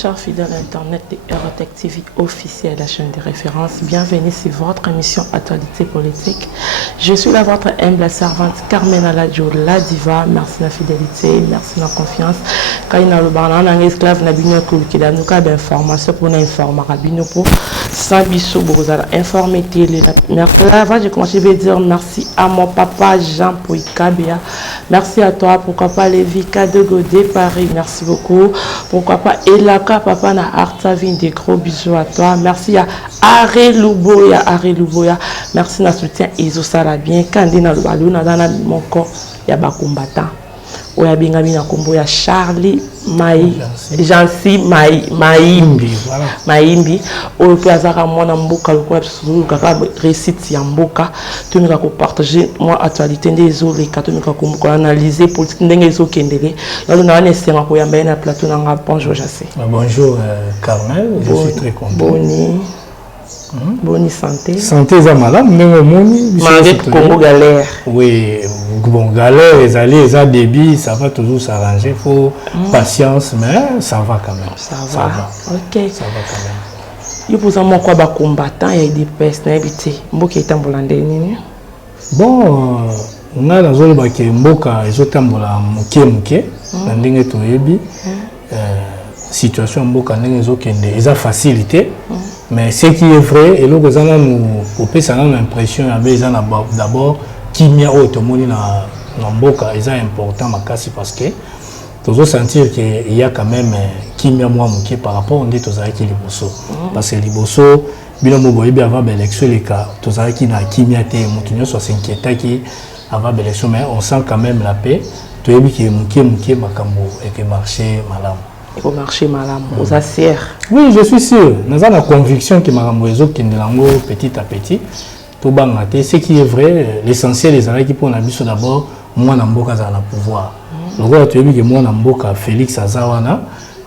chers fidèles Internet de Eurotech TV officiel, la chaîne de référence. Bienvenue sur votre émission Actualité politique. Je suis la votre humble servante Carmen Aladjo, la diva. Merci de la fidélité, merci de la confiance. Quand il y a le baran, on a un esclave, on a bien qu'il a nous d'informations pour nous informer, pour sans bisous, vous allez informer télé. Merci. Avant de commencer, je vais dire merci à mon papa Jean Pouikabia. Merci à toi, pourquoi pas Lévika de Godé Paris. Merci beaucoup. Pourquoi pas Elaka, papa na Artavine, des gros bisous à toi. Merci à Are Luboya. Merci na soutien Iso Sarabien. Kandi na Lubalou, na dana mon corps, ya ba combattant. Oya bingami na kombo ya Charlie Jansi Maimbi. Oyo pe azaka mwana mboka lokola sulu kaka récite ya mboka. To mika ko partager moi actualité ndezole ka to mika ko analyser politique ndenge ezokendele. Yo na wana sema ko yamba na plateau na nga. Bonjour Jassé. Bonjour Carmel, je suis très content. Bonne santé. Santé za malade, mais moni. Manger Congo galère. Oui, bon galère, les allées, les débits, ça va toujours s'arranger. Faut patience, mais ça va quand même. Ça va. Ok. Ça va quand même. Il vous en quoi ba combattant et des personnes habité. Mboka etambolande nini? Bon, on a la zone ba ke mboka ezotambola muke na ndenge toyebi. Situation mboka ndenge ezokende eza facilité. Mais ce qui est vrai, et là, nous avons l'impression que d'abord, kimia automoni na mboka est important parce que nous sentir qu'il y a quand même kimia moi par rapport à ce que liboso. Parce que liboso, bien mo boyebi avant l'élection les cas, tous qui na kimia te mutunyo soit s'inquiéter qui avant l'élection, mais on sent quand même la paix. Tu as vu que muke makambo et que marché malam. Au marché malam, aux assières. Oui, je suis sûr. Nous avons la conviction que Maramboezo Kindelango, petit à petit, tout bangaté. Ce qui est vrai, l'essentiel des arrêts qui pour l'habitude d'abord, moi Namboka a le pouvoir. Le roi tu as vu que moi Namboka Félix Azawana,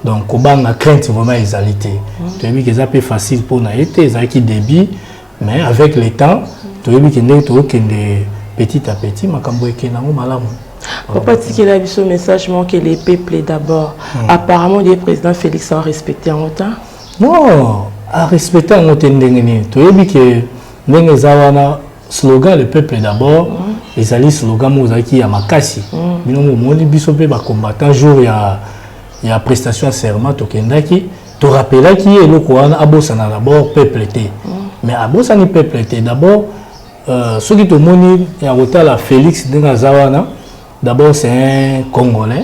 donc Koban a crainte vraiment égalité. Tu as vu que ça peut facile pour n'a été, ça qui débit, mais avec le temps, tu as vu que petit à petit, Makamboe Kenango Malamu. Papa dit qu'il a vu ce message que les peuples d'abord. Apparemment, le président Félix a respecté en autant. Non, a respecté en autant. Tu as vu que le slogan le peuple d'abord, les alliés slogan Mozaki à Makassi. Mais non, mon bisope va combattre. Jour il y a prestation à serment au Kendaki. Tu rappelles qui est le Koran Abosana d'abord peuple té. Mais Abosani peuple té d'abord. Ce qui te montre, il y a la Félix Dengazawana. D'abord, c'est un Congolais,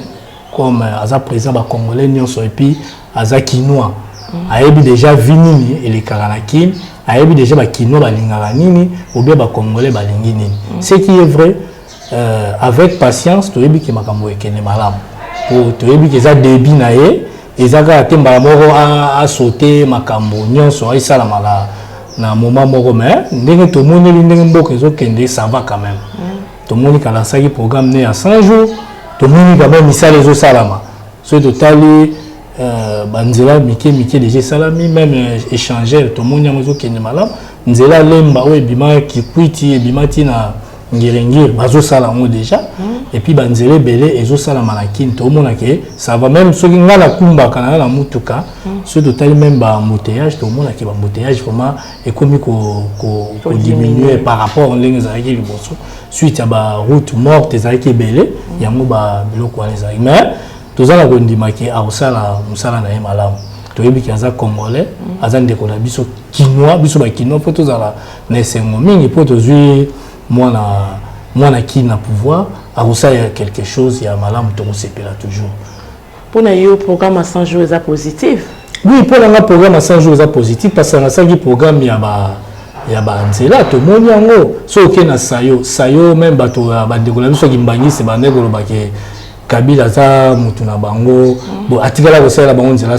comme Aza président Congolais, et puis Aza Kinois. Aébi déjà Vinini et les Karanakin, Aébi déjà Kinois, Balingaranini, ou bien Congolais, Balingini. Ce qui est vrai, avec patience, tu as vu que Makambo est malam. Tu as vu que ça débit naé, et ça a été malamoro à sauter Makambo, Nyon, soit ça la mala. Na moment moko mais ndenge to moni ndenge mboka ezokende ça va quand même. Tout le monde qui a lancé le programme né à 100 jours, tout le monde qui a mis ça les salama. Ce total, Banzela, Mike, déjà salami, même échanger, tout le monde qui a mis malade. Nzela, Lemba, Bima, Kikwiti, Bimati, na Ngirengir, Bazo Salamo déjà. Et puis Banzela, Belé, Ezo Salamanakin, tout le monde qui ça va même, ceux qui ont la Kumba, Kanala, la Mutuka, ce total même, embouteillage, tout le monde qui a embouteillage, vraiment, et comme qu'on diminue par rapport aux lignes avec les bossos. Suite à la route morte, les aïkés belés, il y a un biloko les aïkés. Mais, tous les gens qui ont dit que Aosala, Moussala n'a pas malam. Tous les gens qui ont Congolais, ils ont dit que les gens Kinois, pour tous les gens, pour tous les gens qui ont pouvoir, Aosala, il y a quelque chose, il y a malam, tout le monde toujours. Pour le programme à 100 jours positif. Oui, pour le programme à 100 jours positif, parce que dans le programme, il y a Nzela, tout le monde y a so qui na sayo même bato bandekula biso kimbangi c'est bandekolo bake Kabila za mutuna bango bon atikala ko sala bango Nzela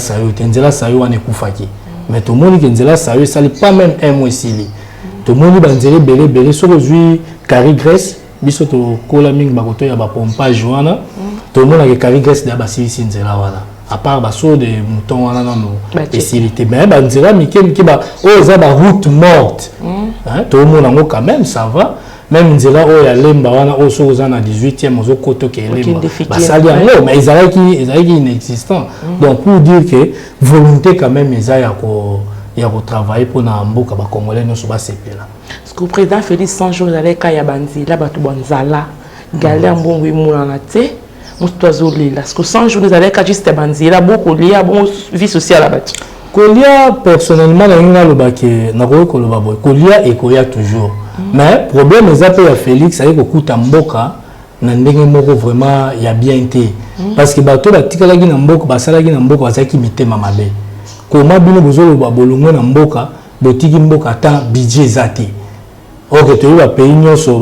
sayo wane kufaki mais tout le monde qui Nzela sayo ça n'est pas même un mois ici tout le monde banzele belé so aujourd'hui Carrie Grèce biso to kola mingi bakoto ya ba pompage wana tout le monde a Carrie Grèce da basi Nzela wana à part baso de mouton wana non facilité mais banzela mike ba oh ça ba route morte hein tout le monde quand même ça va même nzela oyo ya lemba wana oyo soki oza na 18e ozokoto ke lemba basali yango mais ezalaki inexistant donc pour dire que volonté quand même eza ya kotravaille mpona mboka bakongolais nyonso basepela parce que président Félix 100 jours ezalaki ya banzela bato banzala galère mbongo emonana te mosusu azolela parce que 100 jours ezalaki juste banzela bokolia bon vie sociale ya bato kolia personnellement nalingi nalobaki nakoki koloba boye kolia ekoya toujours mais problème eza mpe ya Félix aye kokuta mboka na ndenge moko vraiment ya bien te parce que bato batikalaki na mboka basalaki na mboka bazalaki mitema mabe koma bino bozoloba bolongo na mboka botiki mboka ata budget eza te ok toyebi bapays nyonso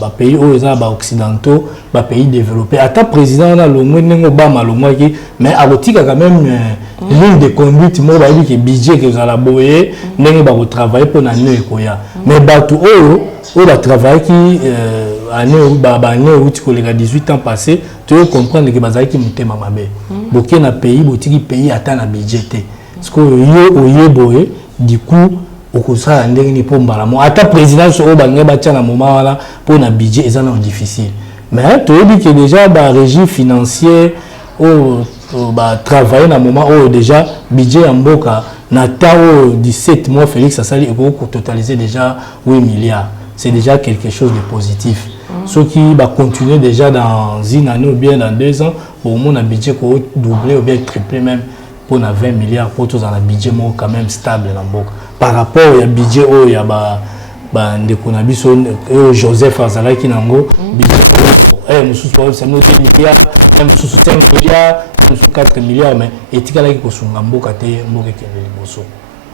bapays oyo eza baoccidentaux bapays développé ata président wana longwe ndenge obama alongwaki mais akotikaka même ligne de conduite moko bayebi ke budget ekozala boye ndenge bakotravaille mpona nio ekoya mais bato oyo batravaillaki baannée euti koleka 18 ans passé toyo comprendre ke bazalaki motema mabe boke na pays botiki pays ata na budget te parceque oye boye du coup okosala ndenge nini mpo mbala mo ata président oyo bange batia na moment wana mpona budget eza nano difficile mais toyebi ke déjà barégie financière oyo batravaille na moment oyo déjà budget ya mboka na temps oyo 17 mois Félix asali ekoki kototaliser déjà 8 milliards c'est déjà quelque chose de positif ceux qui continuer déjà dans une année ou bien dans 2 ans au moins un budget ko doubler ou bien tripler même pour 20 milliards pour tous un budget quand même stable dans mboka par rapport au budget où il y a ndeko na biso Joseph Azalaki nango budget nous sous c'est nos 10 milliards même sous 5 milliards sous 4 milliards mais etikala ki kosunga mboka te mboka kende liboso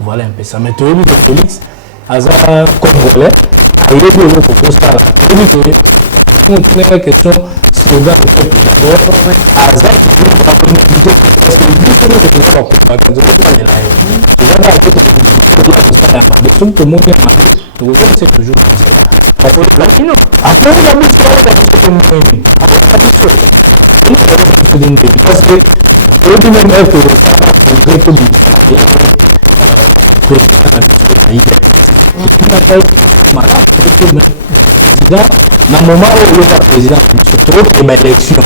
voilà un peu ça mais toyebi que Félix aza congolais ayebi oyo kokosala toyebi que on pose la question slogan du peuple d'abord aza parce que tout le monde c'est toujours parce que dans le moment où le président se trouve et l'élection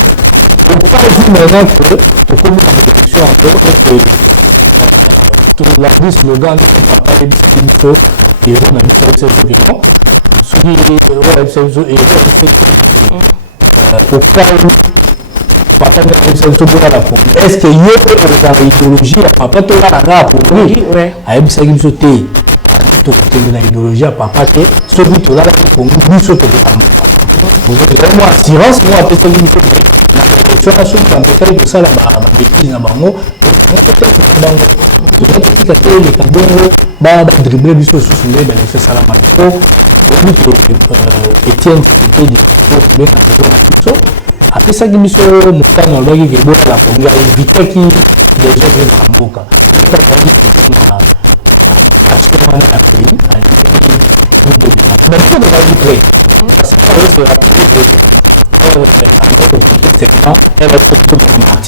on peut pas dire maintenant que pour qu'on ait une élection tout la vie slogan papa et biso et on a mis sur cette question est-ce que yo a idéologie papa to la ga pour lui ayebisa biso te to kotengela idéologie ya papa te soki tolala kongo biso tokotamba moi assurance moi apesa biso na élection na soki bampekali kosala babétise na bango tokotika te eleka bongo badrible biso susu nde baelection esalama po oyebi to Etienne Tshisekedi tobenga biso na biso apesaki biso mokano alobaki ke botala kongo evitaki déjà na mboka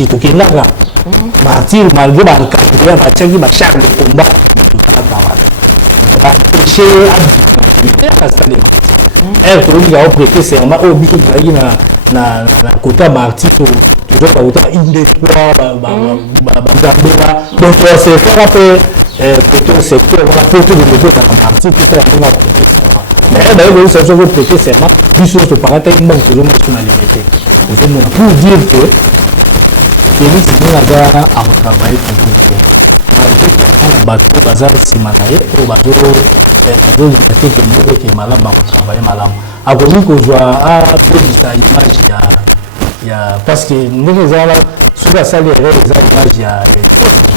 tokendaka martir malgré bankadria batiaki bachar de combat bapeche astade tolobika oprêter serment oyo biso tozalaki na kota martir tozoka kota indespoir bagardera donc toasekaka mpe côté secteur wana po todéveloppe na martir tosala ndenge aprêter serment mais bayebi osa biso koprêter serment biso topakataki mbango tozomona biso na liberté ozomona pour dire que Félix Ninaga a travaillé pour nous. Bateau bazar simanaye au bateau bateau que nous qui malam a travaillé malam. A connu que je a fait sa image ya parce que nous allons sur la salle les images ya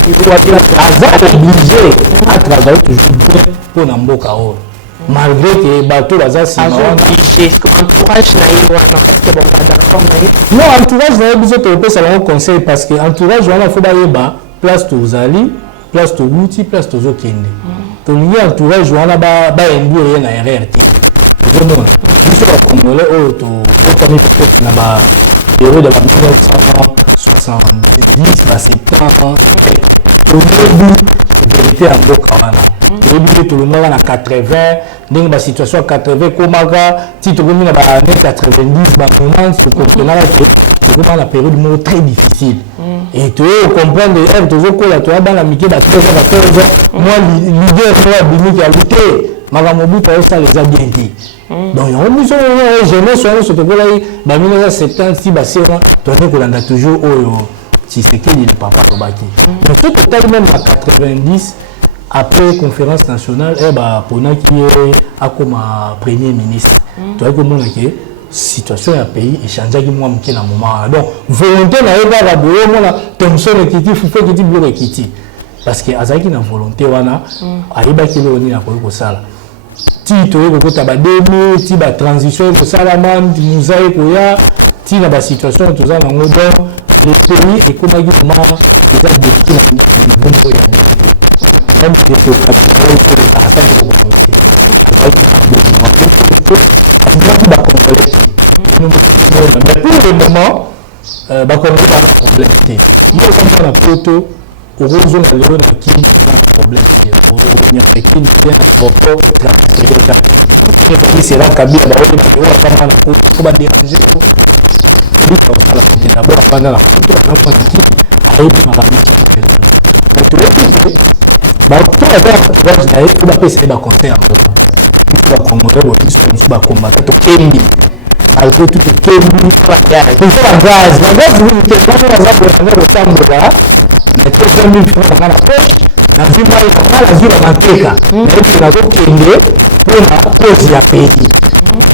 il faut être obligé à travailler toujours pour Namboka malgré que bateau bazar simanaye entourage non entourage na biso to ça un conseil parce que entourage wana faut bayeba place to zali place to wuti place to zokende to lié entourage wana ba endu ye na RRT vraiment biso ba congolais o to famille peut na ba héros de la 1970 ba 70 vérité en Bokawana. Tout le monde en 80, dans la situation 80, comme si tu as 90, c'est la période très difficile. Et tu comprends tu as dans la miquée de 13 ans, moi, l'idée qui a lutté, Magamobu, ça les a bien dit. Donc, on dit que jeunesse, en 1970, on a toujours si c'est qu'il est papa Tobaki. Donc, ce total, même à 90, après conférence nationale, Pona qui est comme premier ministre. Tu vois comment la situation du pays est changée à moi dans moment. Donc, volonté n'a pas la bonne, Thompson et Kitty, Foucault qui dit Kitty. Parce que Azaki n'a volonté, wana, Aïba qui est là pour ça. Si tu veux que tu as si la transition, que ça la man, nous a écouillé, si la situation, tout ça, dans le les pays et comment ils ont déjà détruit la bonne même si c'est pour mais pour le moment, on va problème. Il y a un photo au rose de l'eau qui a problème. Il y a qui vient à propos de c'est là Kabila on va pas mal déranger. D'abord pendant la photo, on a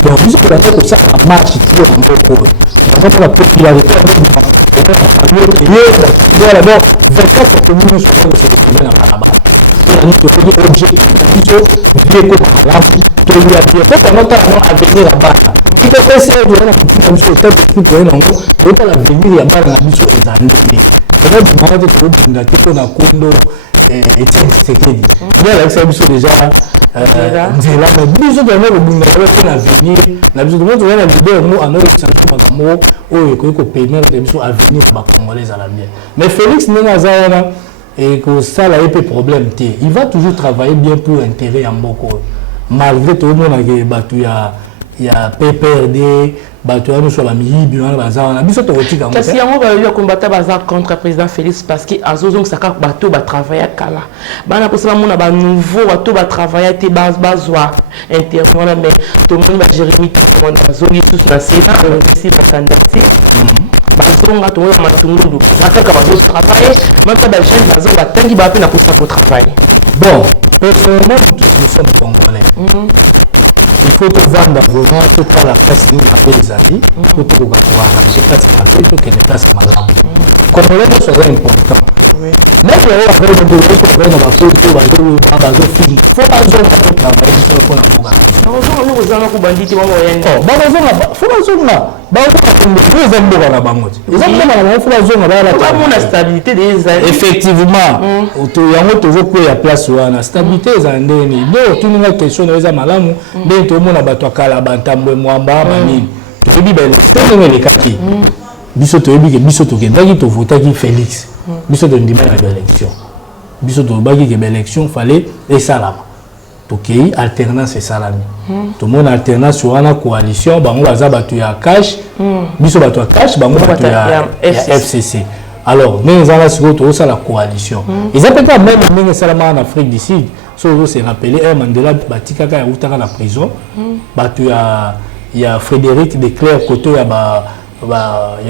donc, vous avez comme ça un match qui est en la popularité voilà, donc 24 communes sont dans la Paraba. Mais Félix Nenazana et que ça là il problème il va toujours travailler bien pour l'intérêt en beaucoup malgré tout le monde il y a PPRD bato nous sur la miyibi on bazana biso to kotika parce qu'il y a un combattant bazar contre président Félix parce que azozong saka bato ba travailler kala bana posala mona ba nouveau bato ba travailler te bazwa intervenant mais tout le monde ba Jérémy tout bazongi sous la sénat ici la candidature bazonga to ya matungulu nakaka bazo travailler même pas ba jeune bazonga tangi ba pe na posa pour travailler. Bon personnellement nous sommes congolais. Il faut que vendre vraiment tout par la presse nous appelle les amis pour que vous voyez c'est pas ça il faut que les places malades comme on est important même les autres avec le boulot sont vraiment dans la photo bazo film faut pas jouer pour travailler sur le point on nous allons ku banditi wa moyenne faut pas jouer là les ambo na bango les ambo na faut pas jouer là la stabilité des années effectivement yango toujours ko ya place wana stabilité za ndeni do tout une question na za malamu nde to mona bato akala bantambo mwamba manini to bi bel tellement les kati biso to bi ke biso to ke ndaki to votaki Félix biso to ndima na élection biso to baki ke élection fallait et salama to ke alternance et salami to mona alternance wana coalition bango baza bato ya cash biso bato ya cash bango bato ya FCC. Alors nous allons sur la coalition ils appellent pas même même salama en Afrique du Sud. So c'est rappelé Mandela Batika ka utaka na prison batu ya Frédéric de Clerc côté ya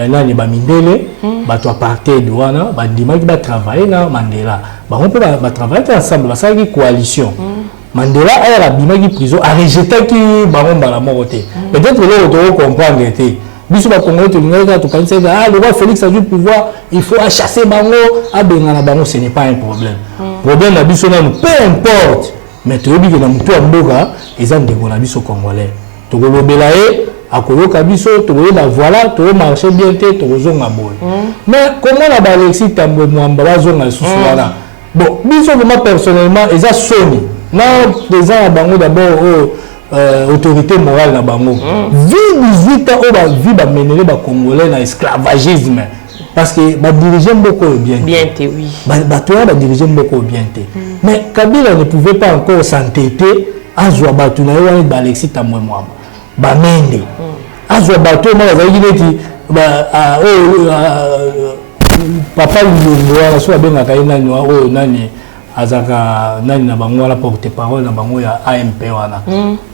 nani ba mindele batu apartheid wana ba dimaki ba travailler na Mandela ba on peut ba travailler ensemble ba ça qui coalition Mandela a bimaki prison a rejeté qui baron ba la mort peut-être que l'autre comprendre était biso ba Congolais to linga to penser le roi Félix a du pouvoir il faut chasser bango a bengana bango ce n'est pas un problème problème na biso na peu importe mais to obi ke na mutu amboka eza ndeko na biso Congolais to kolobela e akoyoka biso to koyeba voilà to marcher bien te to kozonga boy mais comment la ba Alexis Tambwe Mwamba bazonga susu wana bon biso vraiment personnellement eza soni na des ans bango d'abord autorité morale na bango vie 18 ans au ba vie ba menele ba Congolais na esclavagisme parce que ba dirigeant beaucoup bien. Bien oui. Ba toi ba dirigeant beaucoup bien. Mais Kabila ne pouvait pas encore s'entêter à jouer batu na yo ba Alexis Tambwe Mwamba. Ba mende. À jouer batu moi bazali neti ba papa Lulongo la so benga kaina ni o nani azaka nani na bango la porte-parole na bango ya AMP wana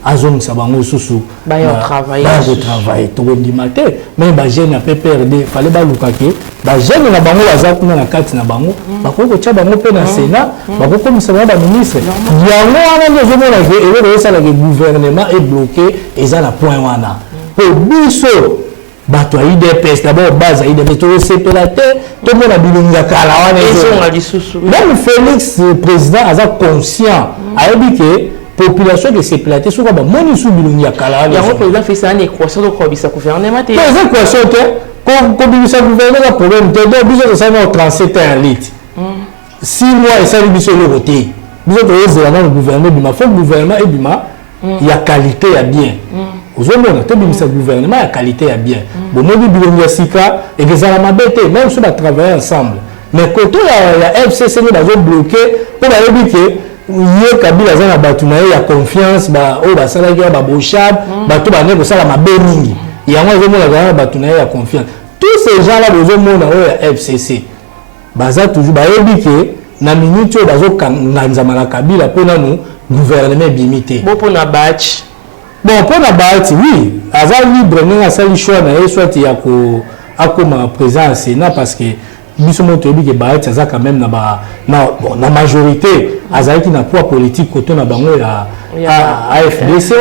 azongisa bango susu ba yo travailler to di matin mais ba jeune a PPRD fallait ba lukake ba jeune na bango bazaka na kati na bango ba ko tia bango pe na Sénat ba ko komisa ba ministre yango wana ndio zomona ke ewe ça le gouvernement est bloqué et ça la point wana pour biso bato IDPS d'abord base IDPS to sepelate to mona bilunga kala wana même Félix président aza conscient a dit que population de sepelate so ba moni sou bilunga kala wana yango président fait ça une équation de kobisa gouvernement te mais équation te ko bibisa gouvernement problème te do biso ça na 37 en lit 6 mois et ça biso le voter biso to yezela na gouvernement bima faut gouvernement et bima il y a qualité ya bien ozomona te bimisa gouvernement ya qualité ya bien bomoni bilongo sika et que ça la bête même si on travailler ensemble mais côté ya FCC ni bazo bloquer pour ba yebi que ye Kabila za na batu na ya confiance ba o ba sala ki ba bochab ba to ba ne ko sala mabe mingi yango ozomona za na batu na ya confiance tous ces gens là ozomona o ya FCC baza toujours ba yebi que na minute o bazo kanganza na Kabila pona nous gouvernement bimité bon pour na batch. Bon, pour la Bahati, oui, Aza libre, nous avons choix de soit il y a comme présent au Sénat parce que nous sommes tous que Bahati Aza quand même na majorité, Aza qui n'a pas politique côté na bango ya AFDC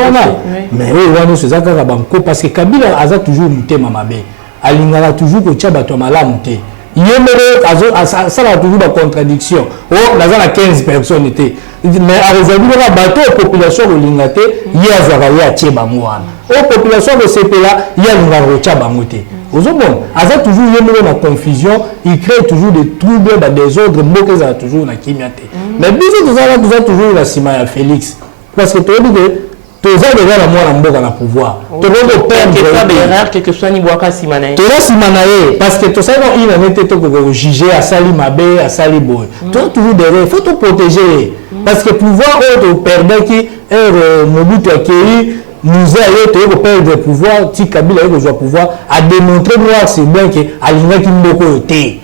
mais oui, on nous ça ka banko parce que Kabila Aza toujours muté mamabe, alingala toujours ko tia bato malamu te. Yemere ça a toujours des contradictions. Oh, là a 15 personnes étaient. Mais à aujourd'hui la bateau population de l'ingate hier azakaya tie bangwana. Oh population de CPLA hier ngarocha bangote. Ozomon, aza toujours yemere na confusion, il crée toujours des troubles, des désordres, moke za toujours na kimiate. Mais biso tout toujours la sima ya Félix parce que tu dis que tu as déjà la mort en boka na pouvoir. Tu veux perdre quelque soit ni boaka simanae. Tu as simanae parce que tu sais non il en était to juger à sali mabe à sali boy. Tu as toujours derrière, il faut te protéger parce que pouvoir te perdre qui est Mobutu accueilli nous a été perdre le pouvoir ti Kabila a pouvoir à démontrer moi c'est bien que alinga ki mboko te.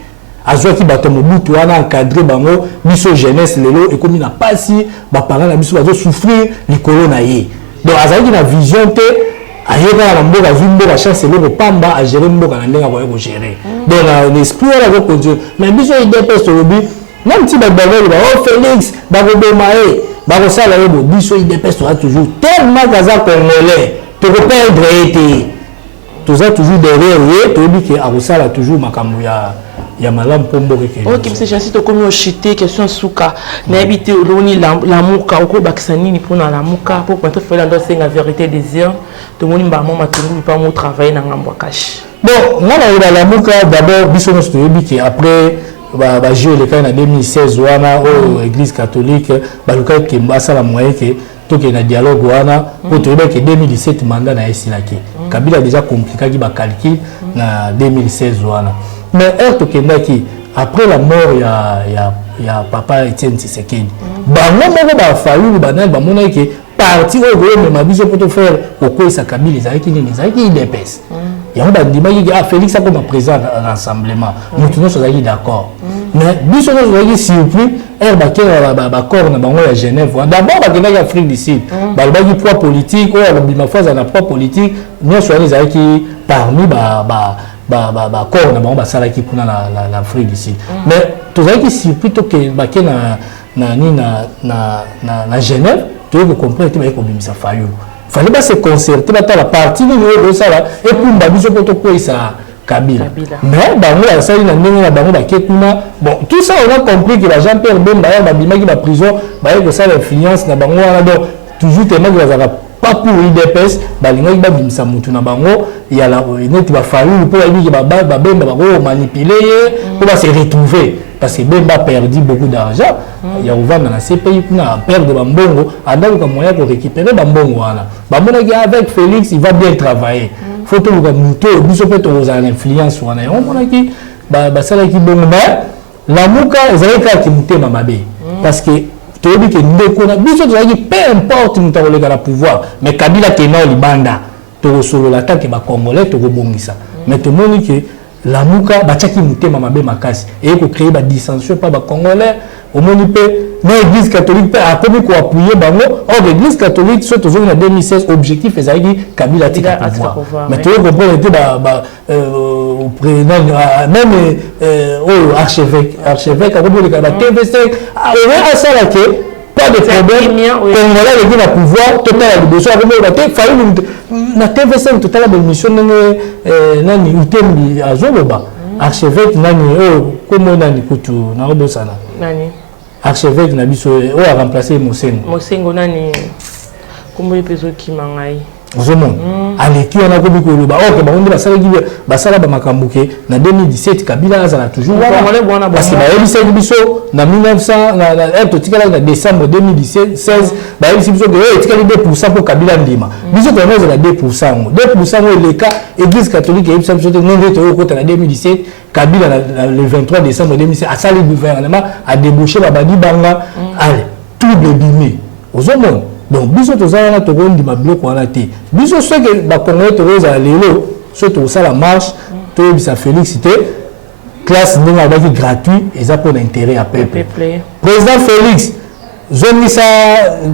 Azwa ki bato Mobutu wana encadré bango biso jeunesse lelo et comme na pasi ba parents na biso bazo souffrir likolo na ye. Donc azali na vision te ayeka na mboka zumbo ba chance le pamba a gérer mboka na ndenga ko gérer. Donc l'esprit là va continuer. Mais biso IDPS to lobi même si ba ba Félix ba ko bemae ba ko sala yebo biso IDPS to toujours tellement gaza congolais to ko perdre été. Tout ça toujours derrière lui to dit que a ko sala toujours makambo ya malam pombo ke. OK, monsieur j'insiste comme au chité question souka. Na habité oloni la muka ko bakisa nini pona la muka pour peut faire dans la vérité désir to moni ba mama tungu pas mo travailler na ngambo kashi. Bon, moi la muka d'abord biso no to dit que après ba jeu le cas en 2016 wana au église catholique ba luka ke mbasa la moyen que to ke na dialogue wana pour to que 2017 mandat na esilaki. Kabila déjà compliqué ki ba calcul na 2016 wana. Mais après la mort il y a papa Etienne Tshisekedi. Bango moko ba falu banal ba mona ke parti o go me mabiso pour te faireoko sa Kabila ezaki nini ezaki IDPS. Ya ba ndima ki Félix a comme président à l'Assemblement. Nous tous sommes d'accord. Mais biso nous sommes surpris ba corps na bango ya Genève. D'abord ba kenda ya Afrique du Sud. Ba ba ki poids politique o ba ma fois na poids politique, nous sommes ezaki parmi corps na bango basala ki kuna la Afrique du Sud. Mais tozaki surpris to ke ba ke na Genève, tu veux comprendre que ba ko bimisa fayo. Fallait pas se concerter la partie de ça et pour babiso poto ko isa Kabila. Mais bango la sali na ndenge na bango ba ke kuna bon tout ça on a compris que la Jean-Pierre Bemba ba bima ki ba prison ba ko ça l'influence na bango wana donc toujours tellement que ça pas pour IDPS balinga ba bimisa mutu na bango ya la neti ba falu pour lui ba Bemba ba manipuler pour se retrouver parce que Bemba perdu beaucoup d'argent il y a ouvert dans la CPI kuna perdre bambongo adako ka moyen pour récupérer bambongo wana bamona ki avec Félix il va bien travailler faut que le muto biso peut aux influence wana on mona ki basala ki bongo mais lamuka ezali kaka kimutema mabe parce que toyebi ke ndeko na biso tozalaki peu importe moto akoleka na pouvoir mais Kabila kena libanda tokosolola tanke bacongolais tokobongisa mais tomoni ke lamuka batiaki mutema mabe makasi eye kocreye badissension pa bacongolais omoni mpe na église catholique mpe akomi koappuye bango or église catholique so tozongi na 2016 objectif ezalaki Kabila atika pouvoir mais toye comprendre te même oyo archevêque akoboleka baTV5 oye asalake pas de problème congolais leki na pouvoir totala liboso akoboleka te fayi na TV5 totala bémission ndenge nani utembi azoloba archevêque nani oyo komo nani kutu naobosana nani archevêque na biso oyo a remplacé Mosengo nani kombo epezo kimangai ozomona aleki wana komi koloba oke bango nde basala bamakambo ke na 2017 Kabila azala toujours wana parce que bayebisaki biso na 1900 totikala na décembre 2016 bayebisi biso ke etikali 2% mpo Kabila ndima biso toyana ezala 2% yango 2% oyo eleka église catholique eyebisa biso te nonge toyokota na 2017 Kabila le 23 décembre 2017 asali gouvernement adébauché babadi banga ale trouble bimé ozomona donc biso tozala to kondima biloko wana te biso soki bakongolais tokozala lelo so tokosala marche toyebisa Félix te classe ndenge abaki gratuit eza mpona intérêt ya peuple président Félix zongisa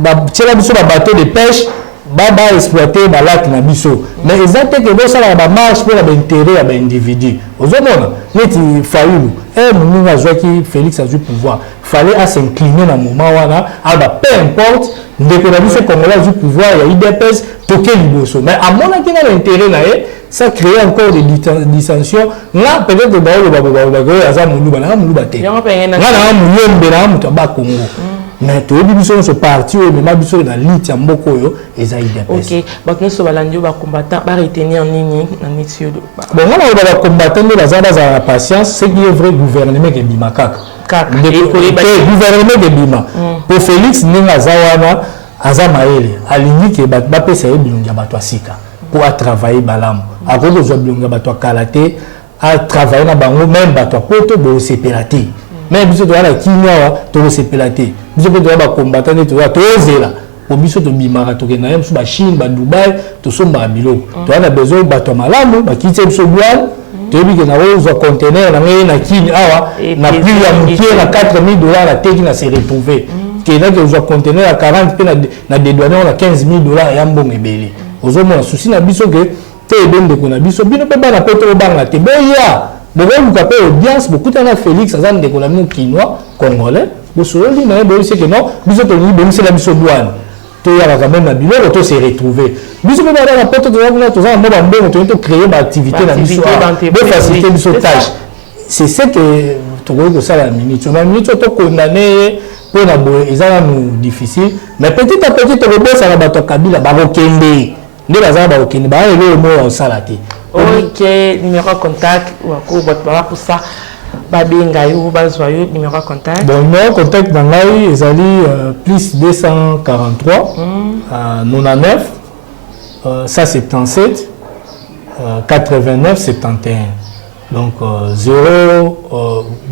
batiela biso babateau de pêche baexploite balaki na biso mais eza te ke bosala bamarche mpona baintérêt ya baindividu ozomona neti Fayulu moninga azwaki Félix azwi pouvoir fallait s'incliner na moment wana aba peu importe ndeko na biso congolais azwi pouvoir ya IDPS toke liboso mais amonaki na l'intérêt na ye ça crée encore des dissensions nga peut-être baoloba aza moluba na moluba te nga na muyembe na moto ba Congo mais toyebi biso so parti oyo mema biso na liti ya mboko oyo eza IDPS ok bakinso balandi oyo bacombattant baretenir nini na neti oyo bon nga na oyo bacombattant nde bazala na patience ce qui est vrai gouvernement ebima kaka gouvernement ebima po Félix ndenge aza wana aza mayele alingi ke bapesa ye bilongi ya bato ya sika po atravaille balamu akoki kozwa bilongi ya bato ya kala te atravaille na bango même bato ya poto bosepela te mais biso toza na kimia awa tokosepela te biso mpe toza bacombattant nde toza tozela po biso tobimaka tokenda ye mosu bachine badubai tosombaka biloko toza na besoin bato ya malamu bakiti ye biso douane toyebi ke nakozwa contener na ngai na kini awa na prix ya mokie na 4000 $ na teki na se retrouver kena ke ozwa contener ya 40 mpe na dédouane na 15 000 $ ya mbongo ebele ozomona susi na biso ke te ebendeko na biso bino mpe bana mpe tobanga te boya bokoluka mpe audience bokutana Félix aza ndeko na bino kinois congolais bosololi na ye boyebisi ke non biso tolingi bongisela biso douane toyaka quand même na biloko to se retrouver biso mpe bana mpe toza na mwa bambongo toyei tocréer baactivité na biso bofacilité biso tâche c'est ce que tokoki kosala na minute na minute tokondane ye mpo na boye eza nanu difficile mais petit à petit tokobosana bato ya Kabila bakokende nde bazala bakokende baa lelo mo osala te ok numéro de contact wako bato baba posa babenga yo bazwa yo numéro de contact bon numéro de contact na ngai ezali plus 243 99 177 89 71 donc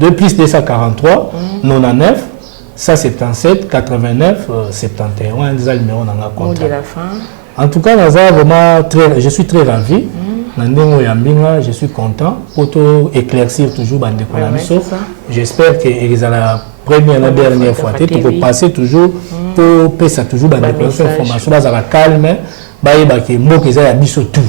2 plus 243 99 177 89 71 on a déjà le numéro dans la contact. De la fin. En tout cas, vraiment je suis très ravi. Je suis content pour éclaircir toujours bande de j'espère que c'est la première et la dernière fois. Tu peux passer toujours pour passer toujours bande de information dans la calme. Baïba qui moque ça biso tout.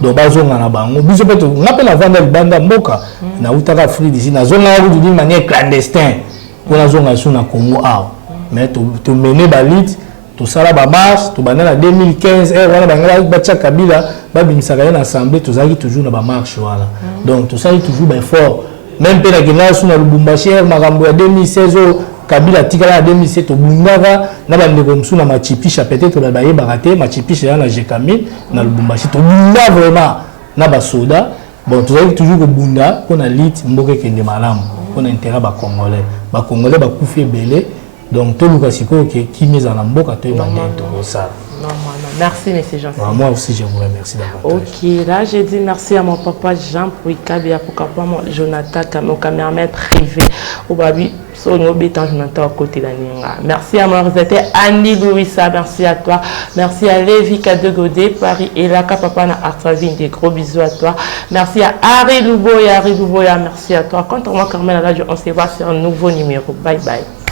Donc bazonga na bango. Biso peut on appelle la vendre banda moka na utaka free d'ici na zona d'une manière clandestine. Pour la zone na Congo a mais tu mener balit tout ça là ba marche tu bana na 2015 wana bangala bacha Kabila babimisaka na assemblée tout ça qui toujours na ba marche voilà donc tout ça est toujours ben fort même pe na gina suna Lubumbashi makambo ya 2016 Kabila tikala 2017 obungaka na bandeko msuna machipisha peut-être ba baye baraté machipisha na Jekamil na Lubumbashi to bunda vraiment na ba soda bon tout ça toujours ko bunda pour na lit mboke kende malamu pour intérêt ba congolais ba kufi belé donc tout le cas c'est que qui mise en mboka to ba ndento ça Non, merci, monsieur Jean. Moi aussi, je vous remercie davantage. Ok, là, j'ai dit merci à mon papa Jean Pouikabi, à mon Jonathan, mon caméraman privé, au babi, son obétant Jonathan à côté de la Ninga. Merci à mon réalisateur Annie Louisa, merci à toi. Merci à Lévi Kadegodé, Paris et la papa na Artravine, des gros bisous à toi. Merci à Harry Louboya, merci à toi. Quant à moi, Carmen, on se voit sur un nouveau numéro. Bye bye.